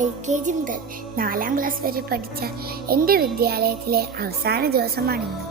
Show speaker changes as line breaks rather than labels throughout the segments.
L K G മുതൽ നാലാം class വരെ പഠിച്ച എന്റെ വിദ്യാലയത്തിലെ അവസാന ദിവസമാണിന്ന്.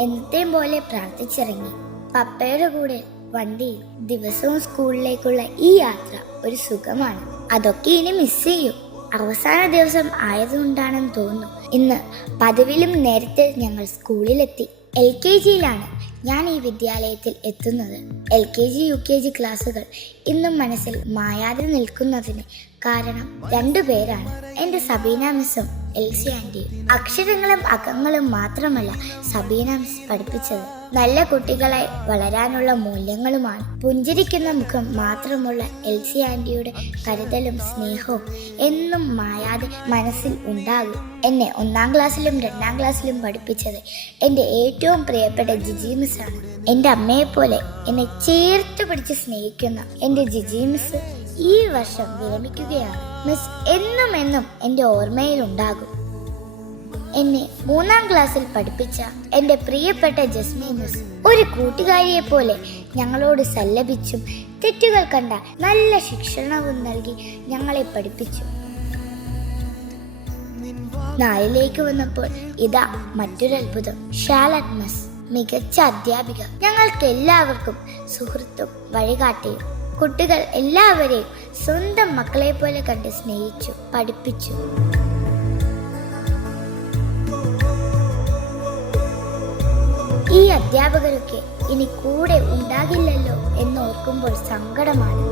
എന്നത്തെയും പോലെ പ്രാർത്ഥിച്ചിറങ്ങി. പപ്പയുടെ കൂടെ വണ്ടിയിൽ ദിവസവും സ്കൂളിലേക്കുള്ള ഈ യാത്ര ഒരു സുഖമാണ്. അതൊക്കെ ഇനി മിസ് ചെയ്യും. അവസാന ദിവസം ആയതുകൊണ്ടാണെന്ന് തോന്നുന്നു. ഇന്ന് പതിവിലും നേരത്തെ ഞങ്ങൾ സ്കൂളിലെത്തി. എൽ കെ ജിയിലാണ് ഞാൻ ഈ വിദ്യാലയത്തിൽ എത്തുന്നത്. L K G U K G ക്ലാസ്സുകൾ ഇന്നും മനസ്സിൽ മായാതെ നിൽക്കുന്നതിന് കാരണം രണ്ടു പേരാണ്. എന്റെ സബീന മിസ്സും എൽസി ആന്റിയും. അക്ഷരങ്ങളും അക്കങ്ങളും മാത്രമല്ല സബീന മിസ് പഠിപ്പിച്ചത്. നല്ല കുട്ടികളായി വളരാനുള്ള മൂല്യങ്ങളുമാണ്. പുഞ്ചിരിക്കുന്ന മുഖം മാത്രമുള്ള എൽസി ആന്റിയുടെ കരുതലും സ്നേഹവും എന്നും മായാതെ മനസ്സിൽ ഉണ്ടാകും. എന്നെ ഒന്നാം ക്ലാസ്സിലും രണ്ടാം ക്ലാസ്സിലും പഠിപ്പിച്ചത് എന്റെ ഏറ്റവും പ്രിയപ്പെട്ട ജിജി മിസ്സാണ് എന്റെ അമ്മയെപ്പോലെ എന്നെ ചേർത്ത് പിടിച്ച് സ്നേഹിക്കുന്ന എന്റെ ജിജി മിസ് ഈ വർഷം വിരമിക്കുകയാണ്. മിസ് എന്നും എന്നും എന്റെ ഓർമ്മയിൽ ഉണ്ടാകും എന്നെ മൂന്നാം ക്ലാസ്സിൽ പഠിപ്പിച്ച എന്റെ പ്രിയപ്പെട്ട ജസ്മി മിസ് ഒരു കൂട്ടുകാരിയെ പോലെ ഞങ്ങളോട് സല്ലപിച്ചും തെറ്റുകൾ കണ്ട നല്ല ശിക്ഷണവും നൽകി ഞങ്ങളെ പഠിപ്പിച്ചു. നാലിലേക്ക് വന്നപ്പോൾ ഇതാ മറ്റൊരു അത്ഭുതം. ഷാലറ്റ് മിസ് മികച്ച അധ്യാപിക. ഞങ്ങൾക്ക് എല്ലാവർക്കും സുഹൃത്തും വഴികാട്ടിയും. കുട്ടികൾ എല്ലാവരെയും സ്വന്തം മക്കളെ പോലെ കണ്ട് സ്നേഹിച്ചു പഠിപ്പിച്ചു. ഈ അധ്യാപകരൊക്കെ ഇനി കൂടെ ഉണ്ടാകില്ലല്ലോ എന്ന് ഓർക്കുമ്പോൾ സങ്കടമാണ്.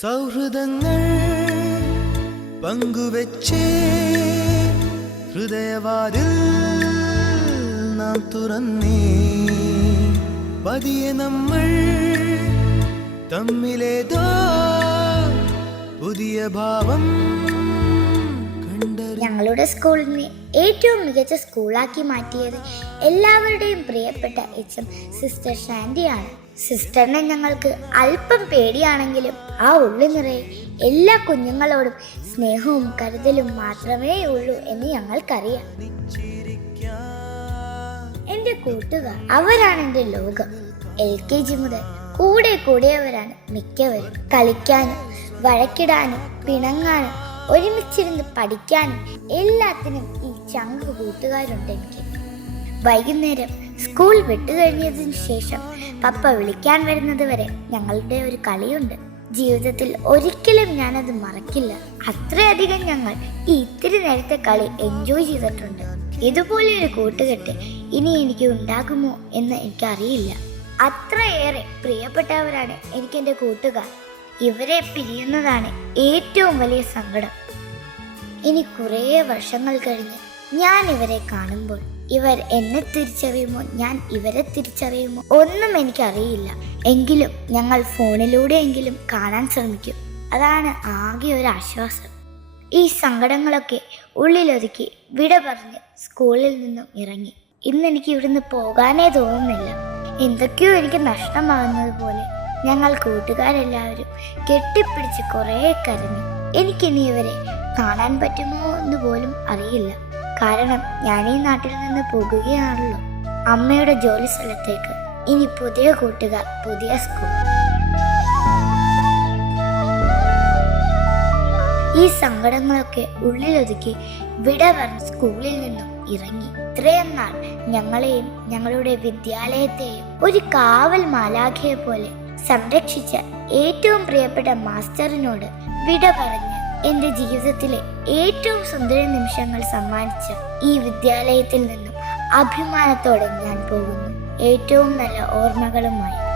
സൗഹൃദങ്ങൾ പങ്കുവെച്ചേ ഹൃദയവാതിൽ നാം തുറന്നേ. പതിയെ നമ്മൾ തമ്മിലേതോ പുതിയ ഭാവം
ഞങ്ങളുടെ സ്കൂളിനെ ഏറ്റവും മികച്ച സ്കൂളാക്കി മാറ്റിയത് എല്ലാവരുടെയും പ്രിയപ്പെട്ട എച്ച് എം സിസ്റ്റർ ഷാൻഡിയാണ് സിസ്റ്ററിനെ ഞങ്ങൾക്ക് അല്പം പേടിയാണെങ്കിലും ആ ഉള്ളു നിറയെ എല്ലാ കുഞ്ഞുങ്ങളോടും സ്നേഹവും കരുതലും മാത്രമേ ഉള്ളൂ എന്ന് ഞങ്ങൾക്കറിയാം. എന്റെ കൂട്ടുകാർ അവരാണ് എന്റെ ലോകം. എൽ കെ ജി മുതൽ കൂടെ കൂടിയവരാണ് മിക്കവരും. കളിക്കാനും വഴക്കിടാനും പിണങ്ങാനും ഒരുമിച്ചിരുന്ന് പഠിക്കാനും എല്ലാത്തിനും ഈ ചങ്ക് കൂട്ടുകാരുണ്ട് എനിക്ക്. വൈകുന്നേരം സ്കൂൾ വിട്ടു കഴിഞ്ഞതിന് ശേഷം പപ്പ വിളിക്കാൻ വരുന്നത് വരെ ഞങ്ങളുടെ ഒരു കളിയുണ്ട്. ജീവിതത്തിൽ ഒരിക്കലും ഞാനത് മറക്കില്ല. അത്രയധികം ഞങ്ങൾ ഈ ഇത്തിരി നേരത്തെ കളി എൻജോയ് ചെയ്തിട്ടുണ്ട്. ഇതുപോലെ ഒരു കൂട്ടുകെട്ട് ഇനി എനിക്ക് ഉണ്ടാകുമോ എന്ന് എനിക്കറിയില്ല. അത്രയേറെ പ്രിയപ്പെട്ടവരാണ് എനിക്കെന്റെ കൂട്ടുകാർ. ഇവരെ പിരിയുന്നതാണ് ഏറ്റവും വലിയ സങ്കടം. ഇനി കുറേ വർഷങ്ങൾ കഴിഞ്ഞ് ഞാൻ ഇവരെ കാണുമ്പോൾ ഇവർ എന്നെ തിരിച്ചറിയുമോ? ഞാൻ ഇവരെ തിരിച്ചറിയുമോ? ഒന്നും എനിക്കറിയില്ല. എങ്കിലും ഞങ്ങൾ ഫോണിലൂടെയെങ്കിലും കാണാൻ ശ്രമിക്കും. അതാണ് ആകെ ഒരു ആശ്വാസം. ഈ സങ്കടങ്ങളൊക്കെ ഉള്ളിലൊതുക്കി വിട പറഞ്ഞ് സ്കൂളിൽ നിന്നും ഇറങ്ങി. ഇന്ന് എനിക്ക് ഇവിടുന്ന് പോകാനേ തോന്നുന്നില്ല. എന്തൊക്കെയോ എനിക്ക് നഷ്ടമാകുന്നത് പോലെ ഞങ്ങൾ കൂട്ടുകാരെല്ലാവരും കെട്ടിപ്പിടിച്ച് കുറേ കരഞ്ഞു. എനിക്കിനി ഇവരെ കാണാൻ പറ്റുമോ എന്ന് പോലും അറിയില്ല. കാരണം ഞാൻ ഈ നാട്ടിൽ നിന്ന് പോകുകയാണല്ലോ. അമ്മയുടെ ജോലി സ്ഥലത്തേക്ക്. ഇനി പുതിയ കൂട്ടുകാർ പുതിയ സ്കൂൾ. ഈ സങ്കടങ്ങളൊക്കെ ഉള്ളിലൊതുക്കി വിട പറഞ്ഞ് സ്കൂളിൽ നിന്നും ഇറങ്ങി. ഇത്രയും നാൾ ഞങ്ങളെയും ഞങ്ങളുടെ വിദ്യാലയത്തെയും ഒരു കാവൽ മാലാഖയെ പോലെ സംരക്ഷിച്ച ഏറ്റവും പ്രിയപ്പെട്ട മാസ്റ്ററിനോട് വിട പറഞ്ഞ് എന്റെ ജീവിതത്തിലെ ഏറ്റവും സുന്ദര നിമിഷങ്ങൾ സമ്മാനിച്ച ഈ വിദ്യാലയത്തിൽ നിന്നും അഭിമാനത്തോടെ ഞാൻ പോകുന്നു. ഏറ്റവും നല്ല ഓർമ്മകളുമായി